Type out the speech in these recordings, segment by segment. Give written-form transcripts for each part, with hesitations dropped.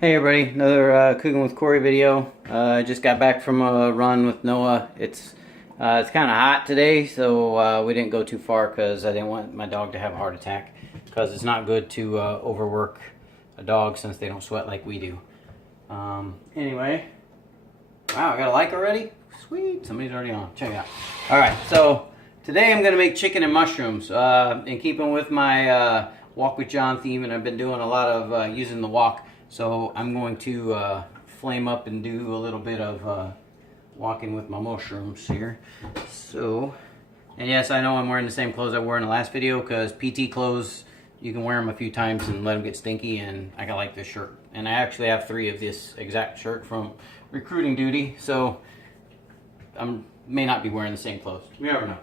Hey everybody, another cooking with Cory video. I just got back from a run with Noah. It's kind of hot today, so we didn't go too far because I didn't want my dog to have a heart attack. Because it's not good to overwork a dog since they don't sweat like we do. Anyway, wow, I got a like already? Sweet, somebody's already on. Check it out. All right, so today I'm gonna make chicken and mushrooms. In keeping with my Walk with John theme, and I've been doing a lot of using the wok. So I'm going to flame up and do a little bit of walking with my mushrooms here. So, and yes, I know I'm wearing the same clothes I wore in the last video because PT clothes, you can wear them a few times and let them get stinky, and I like this shirt. And I actually have 3 of this exact shirt from recruiting duty, so I may not be wearing the same clothes. You never know.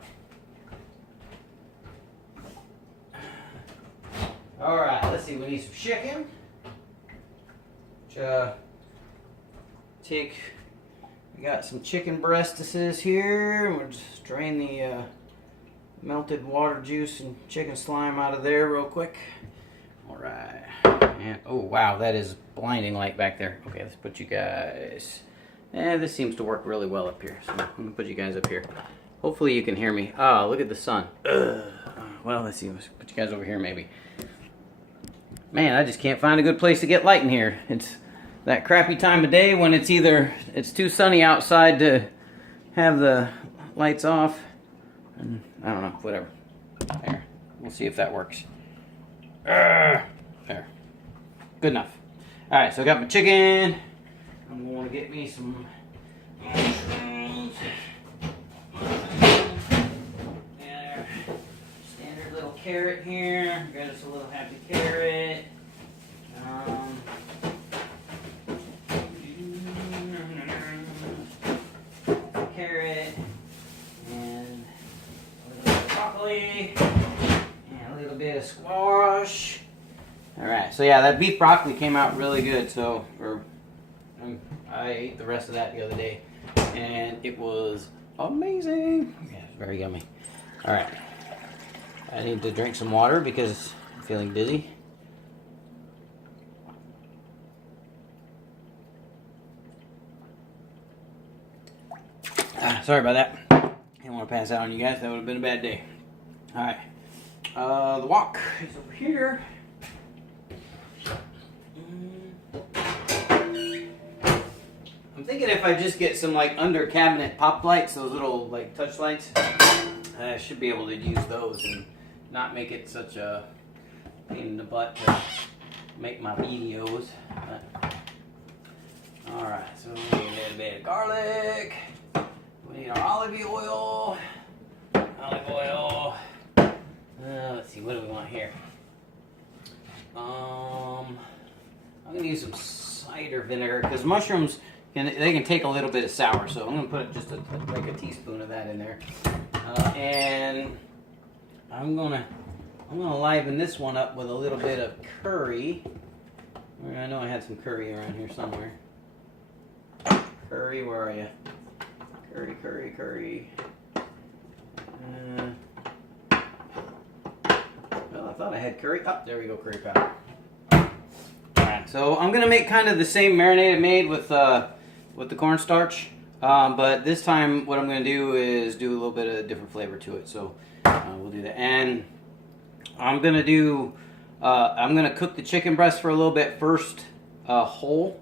All right, let's see, we need some chicken. We got some chicken breastises here, and we'll just drain the melted water juice and chicken slime out of there real quick. All right, and oh wow, that is blinding light back there. Okay, let's put you guys, this seems to work really well up here, so I'm gonna put you guys up here. Hopefully you can hear me. Oh, look at the sun. Well, let's see, let's put you guys over here maybe. Man, I just can't find a good place to get light in here. It's that crappy time of day when it's too sunny outside to have the lights off. And I don't know, whatever. There, we'll see if that works. There, good enough. All right, so I got my chicken. I'm going to get me some mushrooms. There, standard little carrot here. Got us a little happy carrot. Carrot and a little bit of broccoli and a little bit of squash. All right, so yeah, that beef broccoli came out really good. So, I ate the rest of that the other day, and it was amazing. Yeah, it's very yummy. All right, I need to drink some water because I'm feeling dizzy. Sorry about that. I didn't want to pass out on you guys. That would have been a bad day. All right. The wok is over here. I'm thinking if I just get some like under cabinet pop lights, those little like touch lights, I should be able to use those and not make it such a pain in the butt to make my videos. All right. So we need a little bit of garlic. We need our olive oil. Let's see, what do we want here? I'm gonna use some cider vinegar because mushrooms can take a little bit of sour, so I'm gonna put just like a teaspoon of that in there, and I'm gonna liven this one up with a little bit of curry. I know I had some curry around here somewhere. Curry, where are you? Curry. Well, I thought I had curry. Oh, there we go, curry powder. Alright, so I'm going to make kind of the same marinade I made with the cornstarch. But this time what I'm going to do is do a little bit of a different flavor to it. So we'll do that. And I'm going to cook the chicken breast for a little bit first, whole.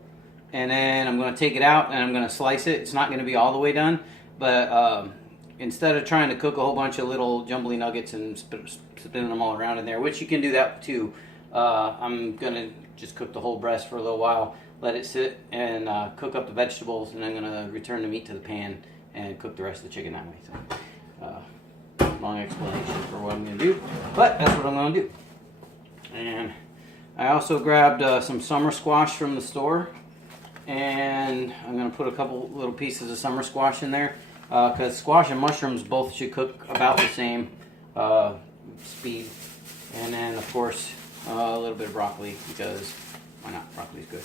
And then I'm going to take it out and I'm going to slice it. It's not going to be all the way done, but instead of trying to cook a whole bunch of little jumbly nuggets and spinning them all around in there, which you can do that too, I'm going to just cook the whole breast for a little while, let it sit and cook up the vegetables, and I'm going to return the meat to the pan and cook the rest of the chicken that way. So, long explanation for what I'm going to do, but that's what I'm going to do. And I also grabbed some summer squash from the store. And I'm going to put a couple little pieces of summer squash in there because squash and mushrooms both should cook about the same speed. And then, of course, a little bit of broccoli because why not? Broccoli's good.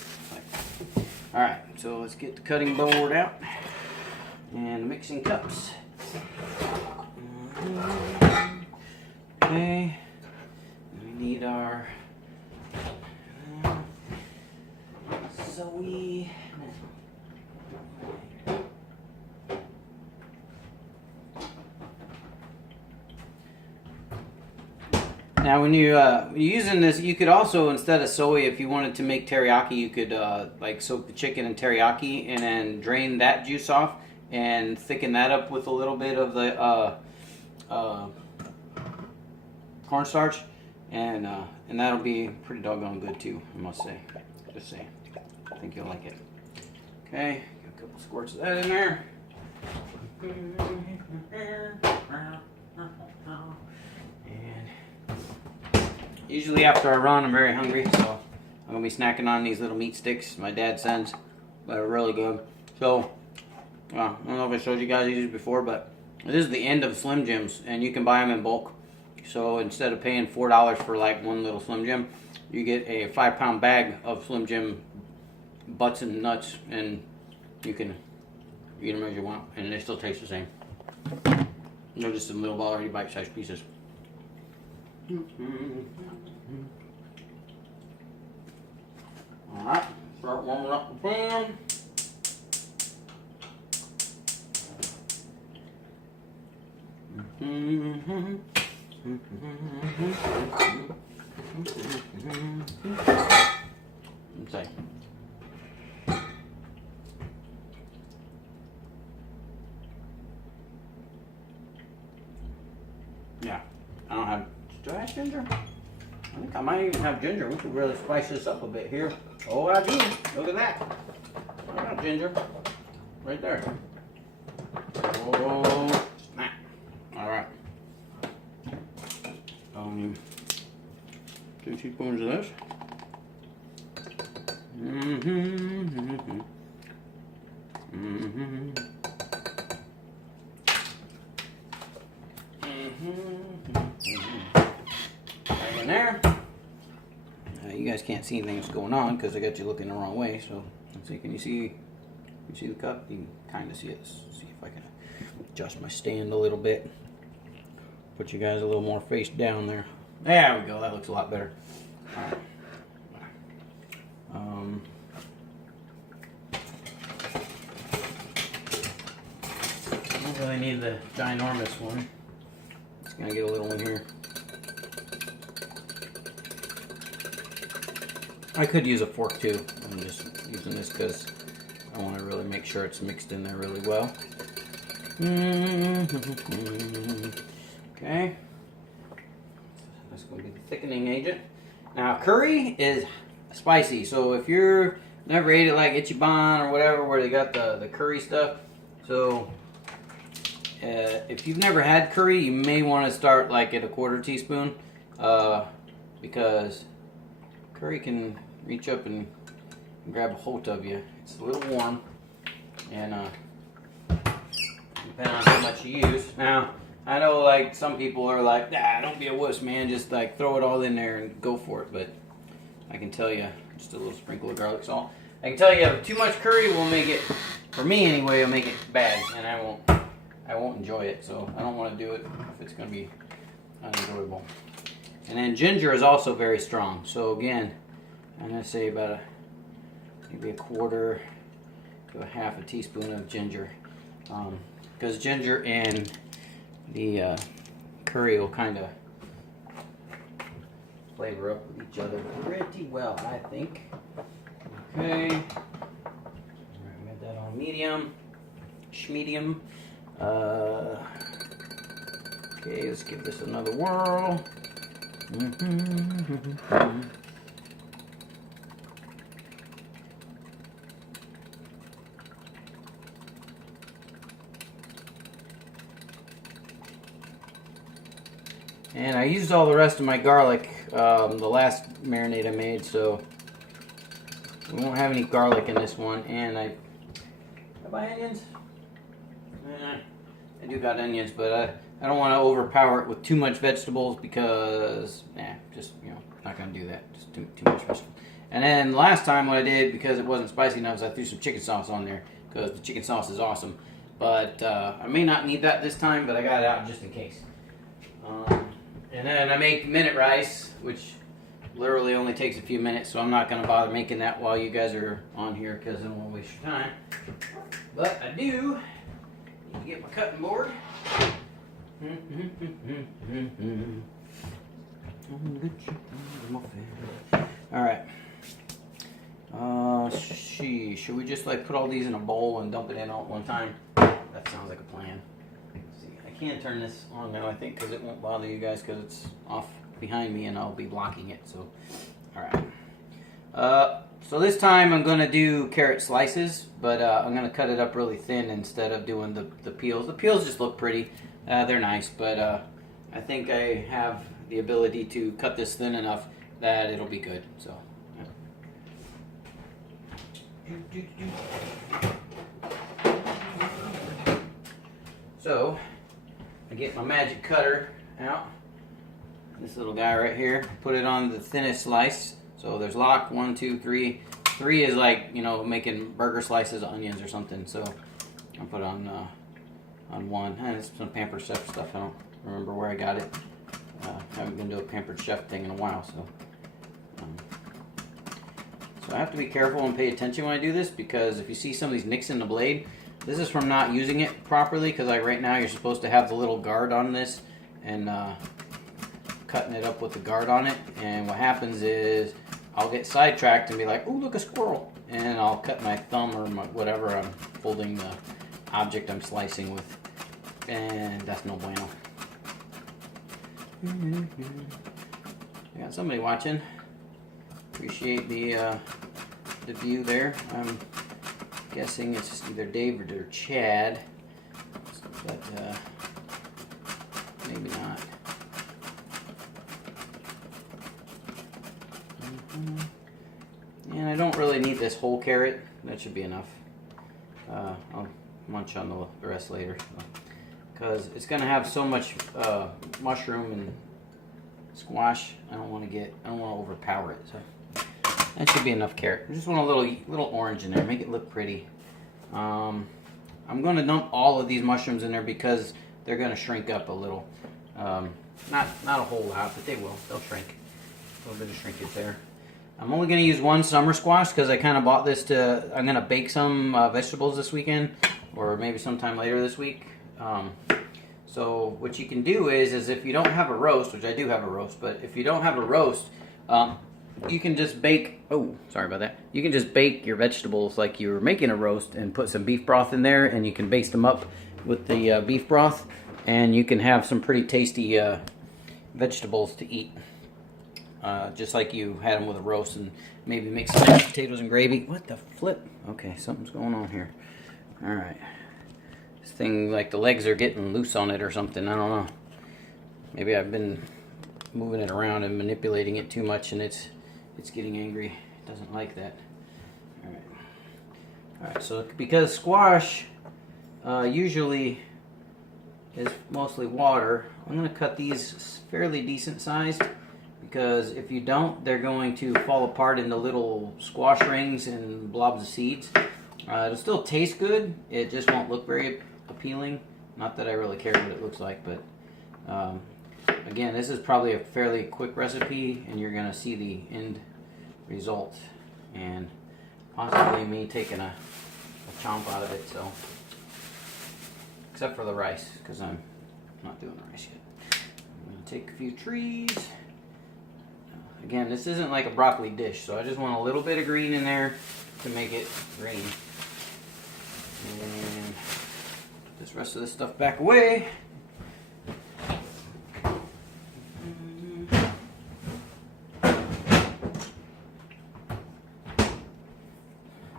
All right, so let's get the cutting board out and the mixing cups. Okay, we need our Zoe. Now, when you're using this, you could also, instead of soy, if you wanted to make teriyaki, you could like soak the chicken in teriyaki and then drain that juice off and thicken that up with a little bit of the cornstarch, and that'll be pretty doggone good too, I must say. Just saying. I think you'll like it. Okay, get a couple squirts of that in there. And usually after I run, I'm very hungry, so I'm gonna be snacking on these little meat sticks my dad sends. They're really good. So, I don't know if I showed you guys these before, but this is the end of Slim Jims, and you can buy them in bulk. So instead of paying $4 for like one little Slim Jim, you get a 5-pound bag of Slim Jim butts and nuts, and you can eat them as you want, and they still taste the same. They're just some little already bite-sized pieces. Alright, start warming up the pan. Let's see. Yeah, I don't have. Do I have ginger? I think I might even have ginger. We could really spice this up a bit here. Oh, I do. Look at that. I got ginger right there. Oh, snap. All right. 2 teaspoons of this. Right in there. You guys can't see anything that's going on because I got you looking the wrong way. So let's see. Can you see? You see the cup? You can kind of see it. Let's see if I can adjust my stand a little bit. Put you guys a little more face down there. There we go. That looks a lot better. All right. I don't really need the ginormous one. Just gonna get a little one here. I could use a fork too. I'm just using this because I want to really make sure it's mixed in there really well. Okay. That's going to be the thickening agent. Now, curry is spicy, so if you're never ate it like Ichiban or whatever, where they got the curry stuff, so if you've never had curry, you may want to start like at a 1/4 teaspoon, because curry can reach up and grab a hold of you. It's a little warm, and depending on how much you use. Now, I know like some people are like, nah, don't be a wuss, man, just like throw it all in there and go for it. But I can tell you, just a little sprinkle of garlic salt. I can tell you, too much curry will make it, for me anyway, it'll make it bad, and I won't enjoy it. So I don't want to do it if it's going to be unenjoyable. And then ginger is also very strong. So again, I'm going to say about maybe a 1/4 to a 1/2 teaspoon of ginger, because ginger and the curry will kind of flavor up with each other pretty well, I think. Okay, all right, we got that on medium, schmedium. Okay, let's give this another whirl. And I used all the rest of my garlic the last marinade I made, so we won't have any garlic in this one. And I buy onions? I do got onions, but I don't want to overpower it with too much vegetables because, just, not going to do that. Just too much vegetables. And then last time what I did, because it wasn't spicy enough, is I threw some chicken sauce on there because the chicken sauce is awesome. But I may not need that this time, but I got it out just in case. And then I make minute rice, which literally only takes a few minutes, so I'm not going to bother making that while you guys are on here because I don't want to waste your time. But I do need to get my cutting board. Alright. Should we just like put all these in a bowl and dump it in all at one time? That sounds like a plan. Let's see, I can turn this on now, I think, because it won't bother you guys because it's off behind me and I'll be blocking it. So, alright. So this time I'm going to do carrot slices, but I'm going to cut it up really thin instead of doing the peels. The peels just look pretty. They're nice, but I think I have the ability to cut this thin enough that it'll be good. So, so I get my magic cutter out. This little guy right here. Put it on the thinnest slice. So there's lock 1, 2, 3. 3 is like, you know, making burger slices of onions or something. So I'll put on 1. It's some Pampered Chef stuff. I don't remember where I got it. I haven't been to a Pampered Chef thing in a while, so I have to be careful and pay attention when I do this, because if you see some of these nicks in the blade, this is from not using it properly, because like right now you're supposed to have the little guard on this and cutting it up with the guard on it, and what happens is I'll get sidetracked and be like, oh, look, a squirrel, and I'll cut my thumb or whatever I'm holding the object I'm slicing with, and that's no bueno. I got somebody watching. Appreciate the view there. I'm guessing it's either David or Chad, but maybe not. And I don't really need this whole carrot. That should be enough. I'll munch on the rest later, because it's going to have so much mushroom and squash. I don't want to overpower it. So that should be enough carrot. I just want a little orange in there, make it look pretty. I'm going to dump all of these mushrooms in there because they're going to shrink up a little. Not a whole lot, but they will. They'll shrink. A little bit of shrinkage there. I'm only going to use 1 summer squash because I kind of bought this I'm going to bake some vegetables this weekend, or maybe sometime later this week. So what you can do is if you don't have a roast, which I do have a roast, but if you don't have a roast, you can just bake, sorry about that. You can just bake your vegetables like you were making a roast and put some beef broth in there, and you can baste them up with the beef broth, and you can have some pretty tasty vegetables to eat. Just like you had them with a roast, and maybe make some mashed potatoes and gravy. What the flip? Okay, something's going on here. Alright. This thing, like the legs are getting loose on it or something. I don't know. Maybe I've been moving it around and manipulating it too much, and it's getting angry. It doesn't like that. Alright. Alright, so because squash usually is mostly water, I'm going to cut these fairly decent sized, because if you don't, they're going to fall apart into little squash rings and blobs of seeds. It'll still taste good, it just won't look very appealing. Not that I really care what it looks like, but again, this is probably a fairly quick recipe, and you're going to see the end result, and possibly me taking a chomp out of it, so except for the rice, because I'm not doing the rice yet. I'm going to take a few trees. Again, this isn't like a broccoli dish, so I just want a little bit of green in there to make it green. And put this rest of this stuff back away.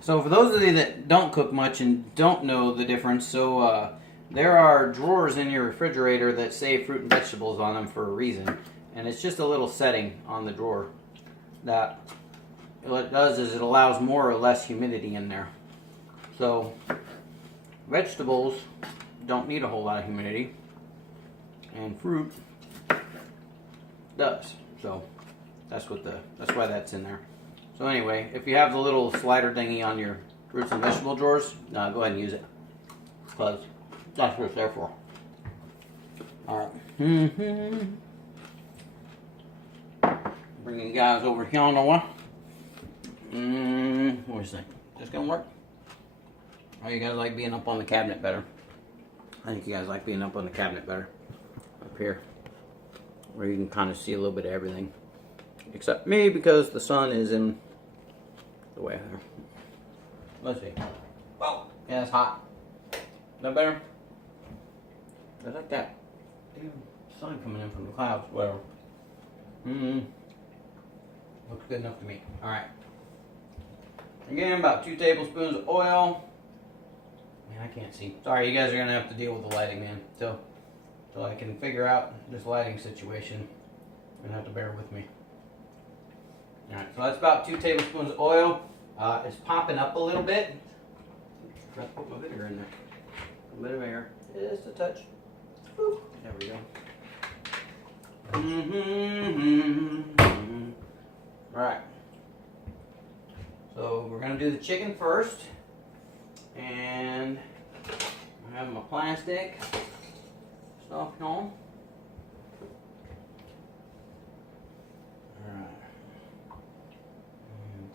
So for those of you that don't cook much and don't know the difference, so there are drawers in your refrigerator that say fruit and vegetables on them for a reason. And it's just a little setting on the drawer that what it does is it allows more or less humidity in there. So vegetables don't need a whole lot of humidity, and fruit does. So that's why that's in there. So anyway, if you have the little slider thingy on your fruits and vegetable drawers, go ahead and use it, because that's what it's there for. All right. Bring you guys over here on the one. What do you think? This gonna work? Oh, you guys like being up on the cabinet better? I think you guys like being up on the cabinet better. Up here. Where you can kind of see a little bit of everything. Except me, because the sun is in the way there. Let's see. Oh, yeah, it's hot. Is that better? I like that. Damn, sun coming in from the clouds. Whatever. Looks good enough to me. Alright. Again, about 2 tablespoons of oil. Man, I can't see. Sorry, you guys are going to have to deal with the lighting, man. Till I can figure out this lighting situation. You're going to have to bear with me. Alright, so that's about 2 tablespoons of oil. It's popping up a little bit. I forgot to put my vinegar in there. A bit of air. Just a touch. Boop. There we go. Alright. So we're going to do the chicken first. And I have my plastic stuff on. Alright.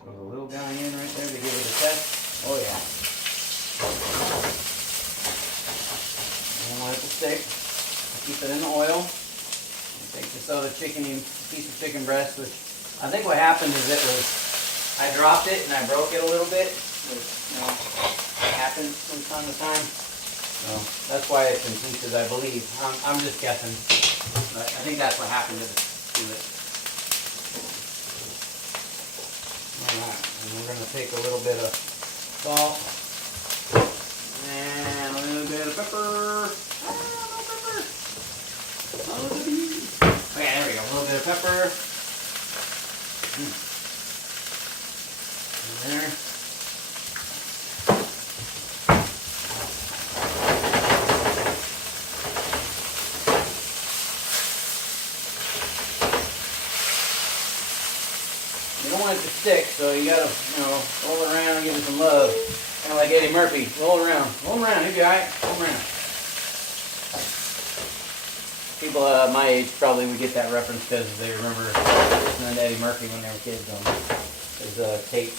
Throw the little guy in right there to give it a test. Oh yeah. Don't let it stick. Keep it in the oil. Take this other piece of chicken breast, which I think what happened is I dropped it and I broke it a little bit. Which, it happens from time to time. So that's why it's in pieces, I believe. I'm just guessing. But I think that's what happened to it. Alright, and we're going to take a little bit of salt and a little bit of pepper. Okay, there we go. A little bit of pepper. In there. You don't want it to stick, so you gotta, roll it around and give it some love. Kind of like Eddie Murphy. Roll it around. Roll it around. You'll be alright. Roll it around. People my age probably would get that reference because they remember listening to Eddie Murphy when they were kids on his tape.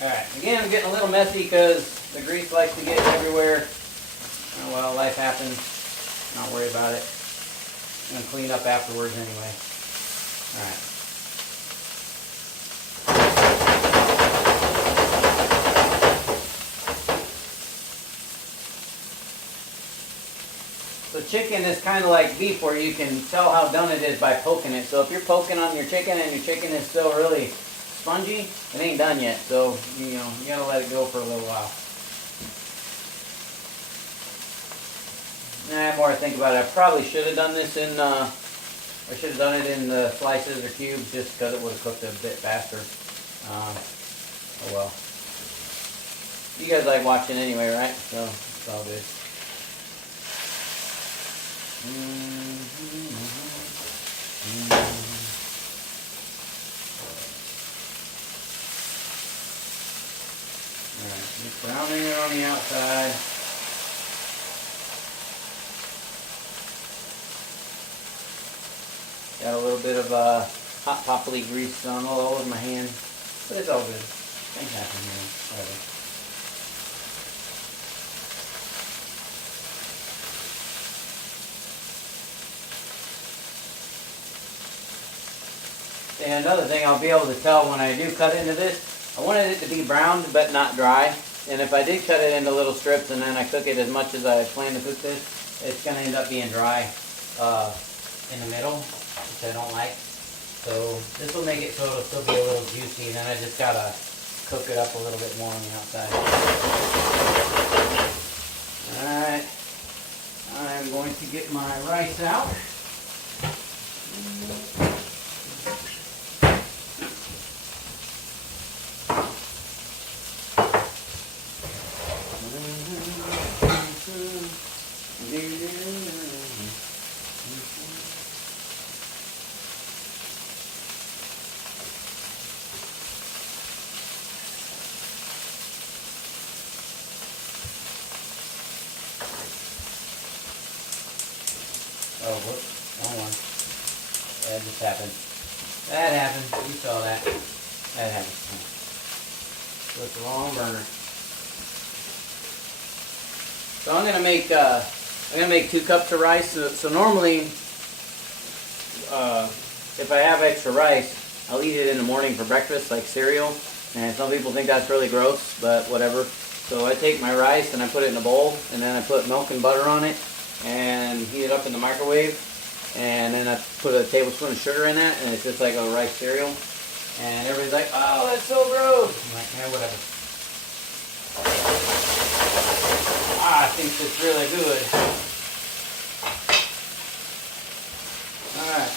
Alright, again, I'm getting a little messy because the grease likes to get everywhere. Oh, well, life happens. Not worry about it. I'm going to clean up afterwards anyway. Alright. So chicken is kind of like beef, where you can tell how done it is by poking it. So if you're poking on your chicken and your chicken is still really spongy, it ain't done yet. So, you gotta let it go for a little while. The more I think about it, I probably should have done this I should have done it in the slices or cubes, just because it would have cooked a bit faster. Oh well. You guys like watching anyway, right? So it's all good. Alright, just browning it on the outside. Got a little bit of hot poppy grease on all over my hand, but it's all good. Things happen here. Whatever. And another thing I'll be able to tell when I do cut into this, I wanted it to be browned but not dry. And if I did cut it into little strips and then I cook it as much as I plan to cook this, it's going to end up being dry in the middle, which I don't like. So this will make it so it'll still be a little juicy, and then I just got to cook it up a little bit more on the outside. Alright, I'm going to get my rice out. Oh, whoops. Wrong one. That just happened. That happened. You saw that. That happened. So it's the wrong burner. So I'm gonna make 2 cups of rice. So normally, if I have extra rice, I'll eat it in the morning for breakfast, like cereal. And some people think that's really gross, but whatever. So I take my rice and I put it in a bowl, and then I put milk and butter on it, and heat it up in the microwave. And then I put a tablespoon of sugar in that, and it's just like a rice cereal. And everybody's like, "Oh, that's so gross." I'm like, "Yeah, whatever." I think it's really good. Alright.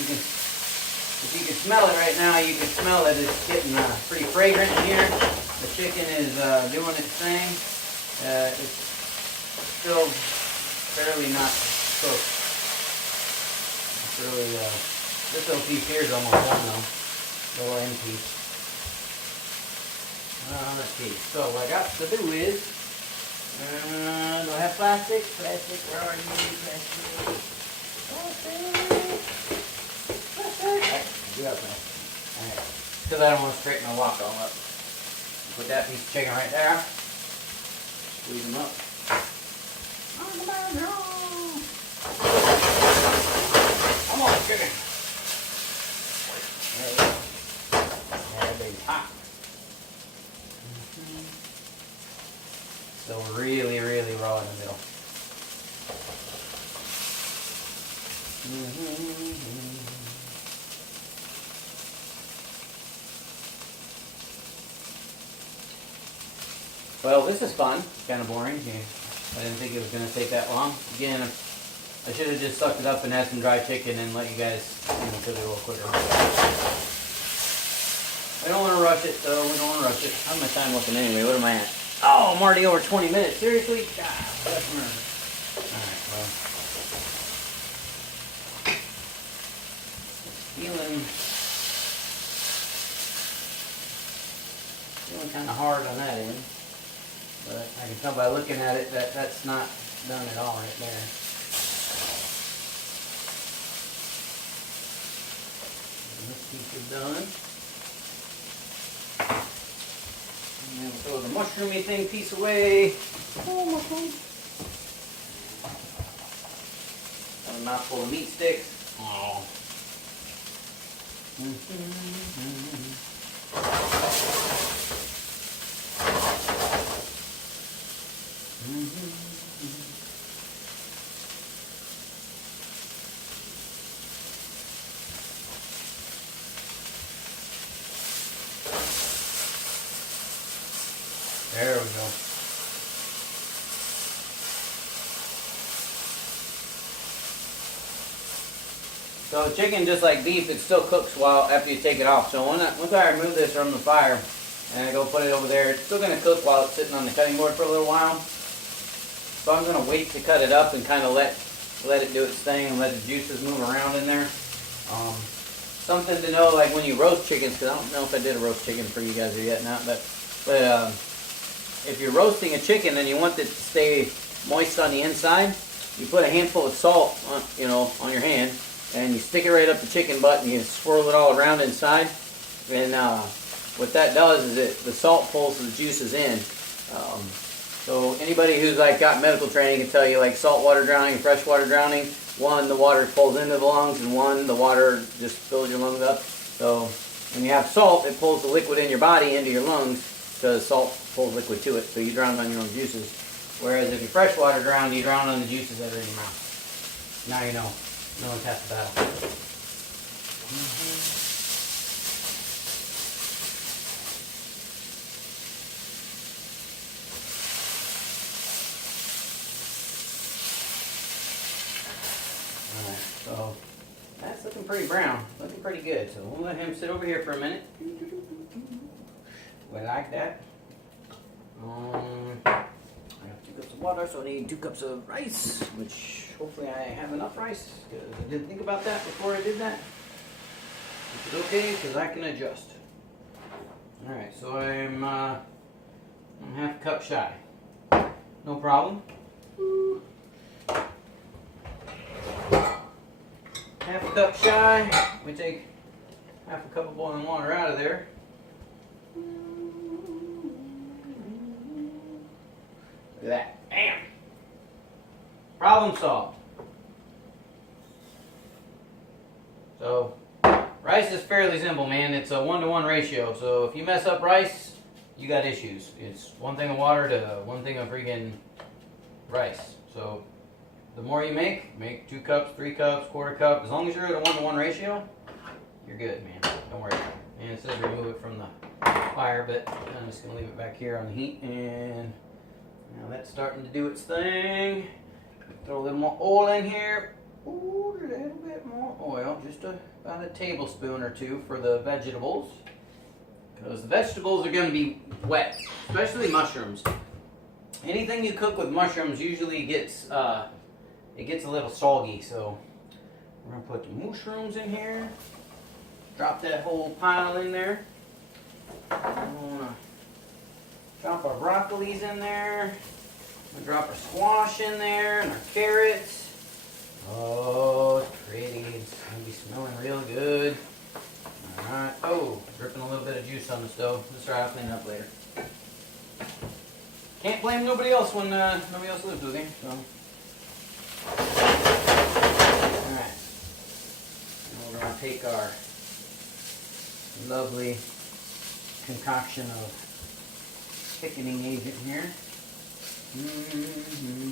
If you can smell it right now, you can smell that it's getting pretty fragrant in here. The chicken is doing its thing. It's still fairly not cooked. It's really, this little piece here is almost done though. The little end piece. Let's see. So what I got to do is, do I have plastic? Plastic, where are you? Plastic. Alright, because I don't want to straighten my wok all up. Put that piece of chicken right there. Squeeze them up. Come on, chicken. There you go. That baby's hot. So really, really raw in the middle. Well, this is fun. It's kind of boring. I didn't think it was going to take that long. Again, I should have just sucked it up and had some dry chicken and let you guys cook it a little quicker. We don't want to rush it, though. We don't want to rush it. How's my time looking anyway? What am I at? Oh, I'm already over 20 minutes. Seriously? God, that's murder. Alright, well. Feeling kind of hard on that end. But I can tell by looking at it that that's not done at all right there. And this piece is done. And then we'll throw the mushroomy thing piece away. Oh, mushroom. Got a mouthful of meat sticks. Oh. There we go. So chicken, just like beef, it still cooks after you take it off. So once I remove this from the fire and I go put it over there, it's still going to cook while it's sitting on the cutting board for a little while. So I'm going to wait to cut it up and kind of let it do its thing and let the juices move around in there. Something to know, like when you roast chickens, because I don't know if I did a roast chicken for you guys or yet not, but if you're roasting a chicken and you want it to stay moist on the inside, you put a handful of salt on, on your hand, and you stick it right up the chicken butt and you swirl it all around inside. And what that does is the salt pulls the juices in. So anybody who's like got medical training can tell you, like saltwater drowning and freshwater drowning, one, the water pulls into the lungs, and one, the water just fills your lungs up. So when you have salt, it pulls the liquid in your body into your lungs, because salt pulls liquid to it, so you drown on your own juices. Whereas if you freshwater drown, you drown on the juices that are in your mouth. Now you know. No one's half the battle. Alright, so that's looking pretty brown. Looking pretty good. So we'll let him sit over here for a minute. We like that. I have 2 cups of water, so I need 2 cups of rice, which hopefully I have enough rice, because I didn't think about that before I did that. Which is okay, because I can adjust. Alright, so I'm half a cup shy. No problem. half a cup shy. We take half a cup of boiling water out of there. Look at that. Bam! Problem solved. So, rice is fairly simple, man. It's a 1-to-1 ratio. So if you mess up rice, you got issues. It's 1 thing of water to 1 thing of freaking rice. So the more you make 2 cups, 3 cups, quarter cup. As long as you're at a 1-to-1 ratio, you're good, man. Don't worry about it. And it says remove it from the fire, but I'm just gonna leave it back here on the heat. And now that's starting to do its thing. Throw a little more oil in here. Ooh, a little bit more oil, just about a tablespoon or 2 for the vegetables. Because the vegetables are going to be wet, especially mushrooms. Anything you cook with mushrooms usually gets it gets a little soggy. So we're going to put the mushrooms in here. Drop that whole pile in there. I'm going to drop our broccolis in there. I'm going to drop our squash in there and our carrots. Oh, it's pretty. It's going to be smelling real good. Alright. Oh, dripping a little bit of juice on the stove. That's right, I'll clean it up later. Can't blame nobody else when nobody else lives with you. So. Alright. Now we're going to take our lovely concoction of thickening agent here.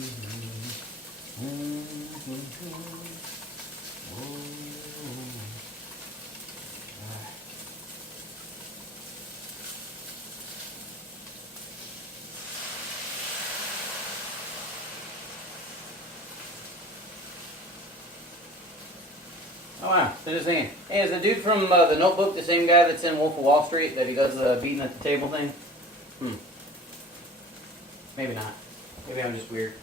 Oh wow, they're just saying, hey, is the dude from The Notebook the same guy that's in Wolf of Wall Street that he does the beating at the table thing? Maybe not. Maybe I'm just weird.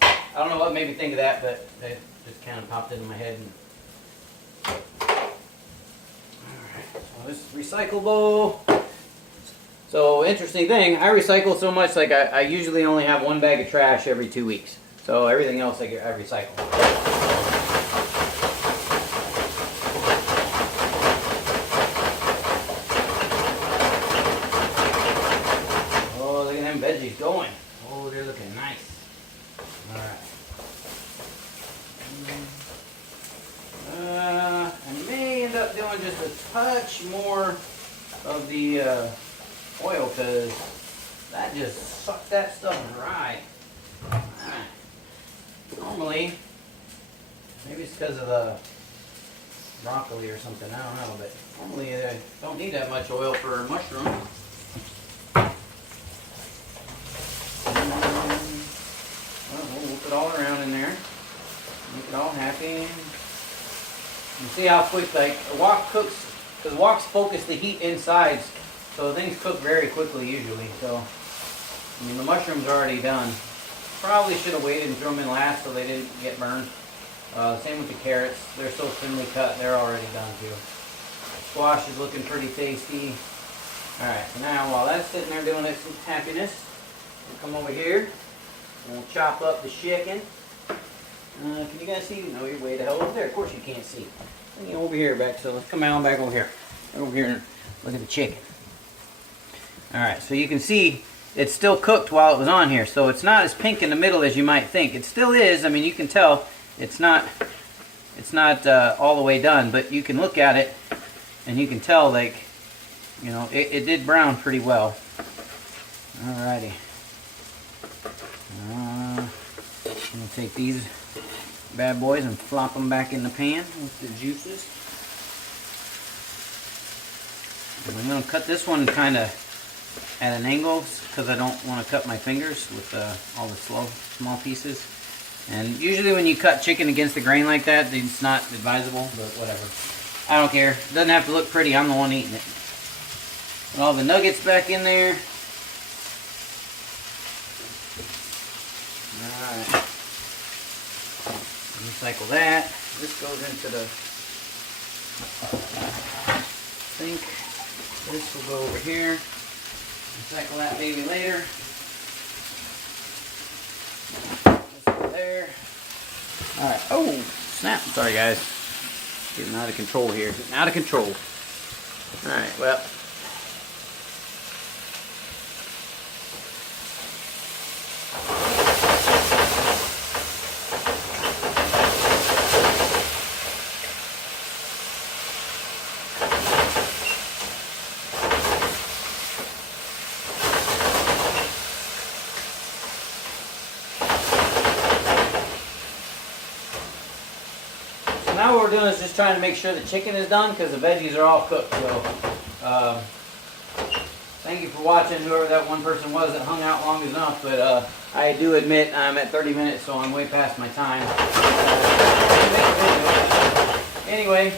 I don't know what made me think of that, but it just kind of popped into my head. Alright, so this is recyclable. So, interesting thing, I recycle so much, like I usually only have 1 bag of trash every 2 weeks. So everything else I recycle. Oh, look at them veggies going. Oh, they're looking nice. Alright. I may end up doing just a touch more of the oil because that just sucked that stuff dry. Normally, maybe it's because of the broccoli or something, I don't know, but normally I don't need that much oil for mushroom. We'll put it all around in there, make it all happy. You see how quick, like, a wok cooks, because woks focus the heat inside, so things cook very quickly usually. So, I mean, the mushrooms are already done. Probably should have waited and threw them in last so they didn't get burned. Same with the carrots. They're so thinly cut, they're already done too. Squash is looking pretty tasty. Alright, so now while that's sitting there doing its happiness, we'll come over here and we'll chop up the chicken. Can you guys see? No, you're way the hell over there. Of course you can't see. Bring you over here back, so let's come on back over here. Over here and look at the chicken. Alright, so you can see it's still cooked while it was on here, so it's not as pink in the middle as you might think. It still is. I mean, you can tell it's not all the way done, but you can look at it and you can tell, like, you know, it did brown pretty well. Alrighty. I'm gonna take these bad boys and flop them back in the pan with the juices. And I'm gonna cut this one kind of at an angle because I don't want to cut my fingers with all the small pieces. And usually when you cut chicken against the grain like that, it's not advisable, but whatever. I don't care. It doesn't have to look pretty. I'm the one eating it. Put all the nuggets back in there. Alright. Recycle that. This goes into the sink. This will go over here. Recycle that baby later. This go there. Alright. Oh, snap. Sorry, guys. Getting out of control here. Getting out of control. Alright, well. Now what we're doing is just trying to make sure the chicken is done because the veggies are all cooked. So, thank you for watching, whoever that one person was that hung out long enough. But I do admit I'm at 30 minutes, so I'm way past my time. Anyway,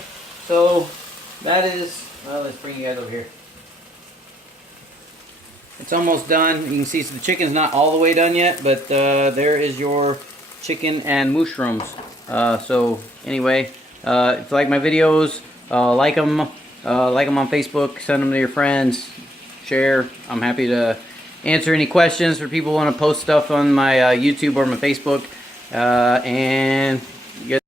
so that is, well, let's bring you guys over here. It's almost done. You can see so the chicken's not all the way done yet, but there is your chicken and mushrooms. So anyway, if you like my videos, like them on Facebook, send them to your friends, share. I'm happy to answer any questions for people who want to post stuff on my YouTube or my Facebook. And you guys